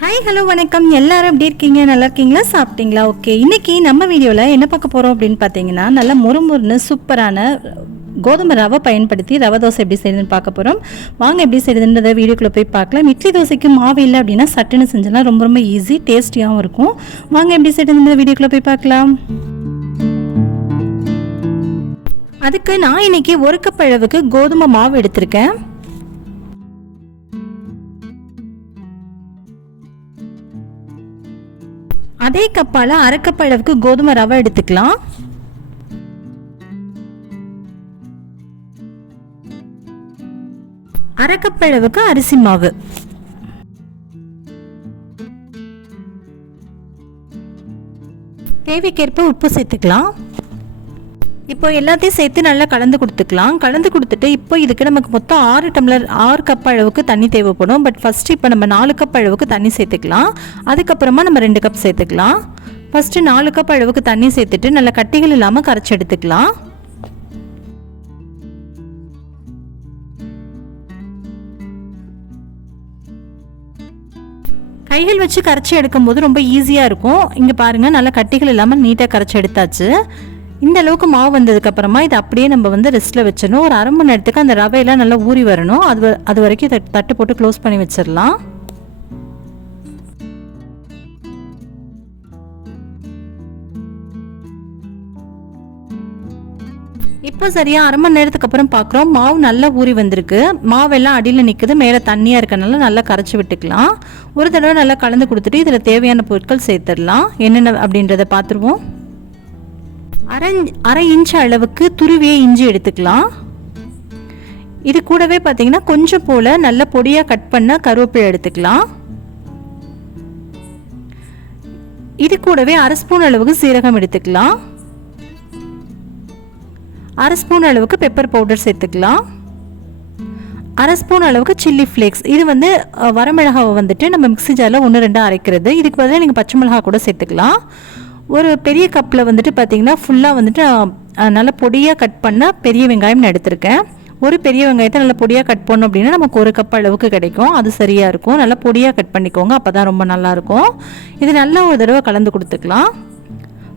Hi hello வணக்கம். எல்லாரும் எப்படி இருக்கீங்க? நல்லா இருக்கீங்களா? சாப்பிட்டீங்களா? ஓகே, இன்னைக்கு நம்ம வீடியோவில் என்ன பார்க்க போகிறோம் அப்படின்னு பார்த்தீங்கன்னா, நல்லா முறுமுறுன்னு சூப்பரான கோதுமை ரவை பயன்படுத்தி ரவை தோசை எப்படி செய்யுதுன்னு பார்க்க போகிறோம். வாங்க எப்படி செய்யுதுன்றதை வீடியோக்குள்ளே போய் பார்க்கலாம். இட்லி தோசைக்கு மாவு இல்லை அப்படின்னா சட்டுன்னு செஞ்சலாம், ரொம்ப ரொம்ப ஈஸி, டேஸ்டியாகவும் இருக்கும். வாங்க எப்படி செய்யுதுன்ற வீடியோக்குள்ளே போய் பார்க்கலாம். அதுக்கு நான் இன்னைக்கு 1 கப் அளவுக்கு கோதுமை மாவு எடுத்திருக்கேன். அதே கப்பால் 1/2 கப் அளவுக்கு கோதுமை ரவை எடுத்துக்கலாம். அரை கப் அளவுக்கு அரிசி மாவு, தேவைக்கேற்ப உப்பு சேர்த்துக்கலாம். இப்போ எல்லாத்தையும் சேர்த்து நல்லா கலந்து கொடுத்துக்கலாம். கலந்து கொடுத்துட்டு இப்போ இதுக்கு நமக்கு மொத்தம் 6 கப் அளவுக்கு தண்ணி தேவைப்படும். பட் ஃபஸ்ட்டு இப்போ நம்ம 4 கப் அளவுக்கு தண்ணி சேர்த்துக்கலாம். அதுக்கப்புறமா நம்ம 2 கப் சேர்த்துக்கலாம். ஃபஸ்ட்டு 4 கப் அளவுக்கு தண்ணி சேர்த்துட்டு நல்லா கட்டிகள் இல்லாமல் கரைச்சி எடுத்துக்கலாம். கைகள் வச்சு கரைச்சி எடுக்கும்போது ரொம்ப ஈஸியாக இருக்கும். இங்கே பாருங்கள், நல்லா கட்டிகள் இல்லாமல் நீட்டாக கரைச்சி எடுத்தாச்சு. இந்த அளவுக்கு மாவு வந்ததுக்கப்புறமா இதை அப்படியே நம்ம ரெஸ்ட்டில் வச்சிடணும். ஒரு அரை மணி நேரத்துக்கு அந்த ரவையெல்லாம் நல்லா ஊறி வரணும். அது வரைக்கும் தட்டு போட்டு க்ளோஸ் பண்ணி வச்சிடலாம். இப்போ சரியாக அரை மணி நேரத்துக்கு அப்புறம் பார்க்குறோம், மாவு நல்லா ஊறி வந்திருக்கு. மாவெல்லாம் அடியில் நிற்குது, மேலே தண்ணியாக இருக்கனால நல்லா கரைச்சி விட்டுக்கலாம். ஒரு தடவை நல்லா கலந்து கொடுத்துட்டு இதில் தேவையான பொருட்கள் சேர்த்துடலாம். என்னென்ன அப்படின்றத பார்த்துருவோம். அரை இன்ச் அளவுக்கு துருவிய இஞ்சி எடுத்துக்கலாம். இது கூடவே பார்த்தீங்கன்னா கொஞ்சம் போல் நல்ல பொடியாக கட் பண்ண கருவேப்பிலை எடுத்துக்கலாம். இது கூடவே 1/2 ஸ்பூன் அளவுக்கு சீரகம் எடுத்துக்கலாம். 1/2 ஸ்பூன் அளவுக்கு பெப்பர் பவுடர் சேர்த்துக்கலாம். 1/2 ஸ்பூன் அளவுக்கு சில்லி ஃப்ளேக்ஸ். இது வரமிளகாவை நம்ம மிக்ஸி ஜாரில் 1-2 அரைக்கிறது. இதுக்கு பதிலாக நீங்கள் பச்சை மிளகா கூட சேர்த்துக்கலாம். ஒரு பெரிய கப்பில் பார்த்தீங்கன்னா ஃபுல்லாக நல்லா பொடியாக கட் பண்ண பெரிய வெங்காயம் நான் எடுத்திருக்கேன். ஒரு பெரிய வெங்காயத்தை நல்லா பொடியாக கட் பண்ணோம் அப்படின்னா நமக்கு 1 கப் அளவுக்கு கிடைக்கும். அது சரியாக இருக்கும். நல்லா பொடியாக கட் பண்ணிக்கோங்க, அப்போ தான் ரொம்ப நல்லாயிருக்கும். இது நல்லா ஒரு தடவை கலந்து கொடுத்துக்கலாம்.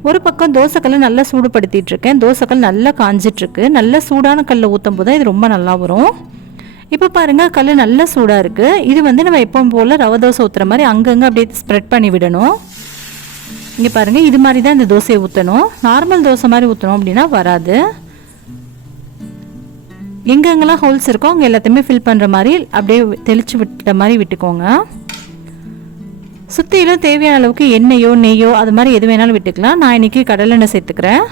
ஒரு பக்கம் தோசைக்கல்லை நல்லா சூடுபடுத்திட்டு இருக்கேன். தோசைக்கல் நல்லா காஞ்சிட்ருக்கு. நல்ல சூடான கல்லை ஊற்றும் போது இது ரொம்ப நல்லா வரும். இப்போ பாருங்கள், கல் நல்லா சூடாக இருக்குது. இது நம்ம எப்பவும் போல் ரவை தோசை ஊற்றுற மாதிரி அங்கங்கே அப்படியே ஸ்ப்ரெட் பண்ணி விடணும். இங்கே பாருங்கள், இது மாதிரி தான் இந்த தோசையை ஊற்றணும். நார்மல் தோசை மாதிரி ஊற்றணும் அப்படின்னா வராது. எங்கெங்கெல்லாம் ஹோல்ஸ் இருக்கோ அங்கே எல்லாத்தையுமே ஃபில் பண்ணுற மாதிரி அப்படியே தெளித்து விட்ட மாதிரி விட்டுக்கோங்க. சுற்றிலும் தேவையான அளவுக்கு எண்ணெயோ நெய்யோ அது மாதிரி எது வேணாலும் விட்டுக்கலாம். நான் இன்றைக்கி கடலெண்ணெய் சேர்த்துக்கிறேன்.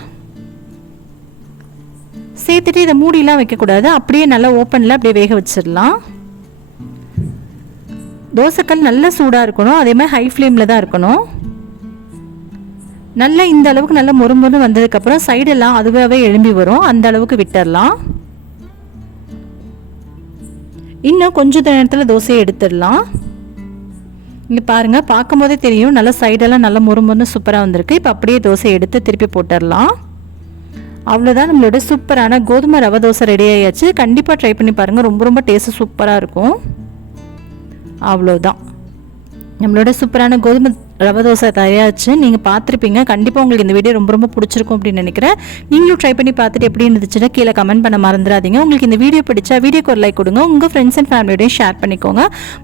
சேர்த்துட்டு இதை மூடிலாம் வைக்கக்கூடாது, அப்படியே நல்லா ஓப்பனில் அப்படியே வேக வச்சிடலாம். தோசைக்கல் நல்லா சூடாக இருக்கணும், அதே மாதிரி ஹை ஃப்ளேமில் தான் இருக்கணும். நல்லா இந்த அளவுக்கு நல்லா மொறுமொறு வந்ததுக்கப்புறம் சைடெல்லாம் அதுவாகவே எழும்பி வரும். அந்த அளவுக்கு விட்டுடலாம். இன்னும் கொஞ்சம் நேரத்தில் தோசையை எடுத்துடலாம். இங்கே பாருங்கள், பார்க்கும் போதே தெரியும் நல்லா சைடெல்லாம் நல்லா மொறுமொறுன்னு சூப்பராக வந்திருக்கு. இப்போ அப்படியே தோசையை எடுத்து திருப்பி போட்டுடலாம். அவ்வளோதான், நம்மளோட சூப்பரான கோதுமை ரவை தோசை ரெடி ஆகியாச்சு. கண்டிப்பாக ட்ரை பண்ணி பாருங்கள், ரொம்ப ரொம்ப டேஸ்ட்டு சூப்பராக இருக்கும். அவ்வளோதான், நம்மளோட சூப்பரான கோதுமை ரவை தோசை தயாரிச்சு. நீங்கள் பார்த்துருப்பீங்க. கண்டிப்பாக உங்களுக்கு இந்த வீடியோ ரொம்ப ரொம்ப பிடிச்சிருக்கும் அப்படின்னு நினைக்கிறேன். நீங்களும் ட்ரை பண்ணி பார்த்துட்டு எப்படி இருந்துச்சுன்னா கீழே கமெண்ட் பண்ண மறந்துடாதீங்க. உங்களுக்கு இந்த வீடியோ பிடிச்சா வீடியோக்கு ஒரு லைக் கொடுங்க. உங்கள் ஃப்ரெண்ட்ஸ் அண்ட் ஃபேமிலியோடய ஷேர் பண்ணிக்கோங்க.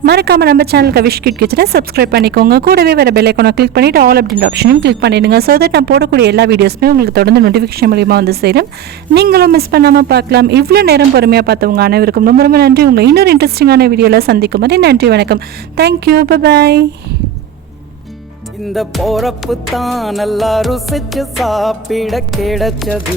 மறக்காமல் நம்ம சேனல் கவிஷ் கிச்சனை சப்ஸ்கிரைப் பண்ணிக்கோங்க. கூடவே வேறு பெல் ஐக்கானை கிளிக் பண்ணிவிட்டு ஆல் அப்படின்ற ஆப்ஷனையும் கிளிக் பண்ணிடுங்க. ஸோ தட் நான் போடக்கூடிய எல்லா வீடியோஸுமே உங்களுக்கு தொடர்ந்து நோட்டிஃபிகேஷன் மூலியமாக சேரும். நீங்களும் மிஸ் பண்ணாமல் பார்க்கலாம். இவ்வளோ நேரம் பொறுமையாக பார்த்தவங்க அனைவருக்கும் ரொம்ப ரொம்ப நன்றி. உங்கள் இன்னொரு இன்ட்ரெஸ்டிங்கான வீடியோவில் சந்திக்கும் வரை நன்றி, வணக்கம். Thank you, bye. இந்த போறப்பு தான் நல்லா ருசிச்சு சாப்பிட கிடைச்சது.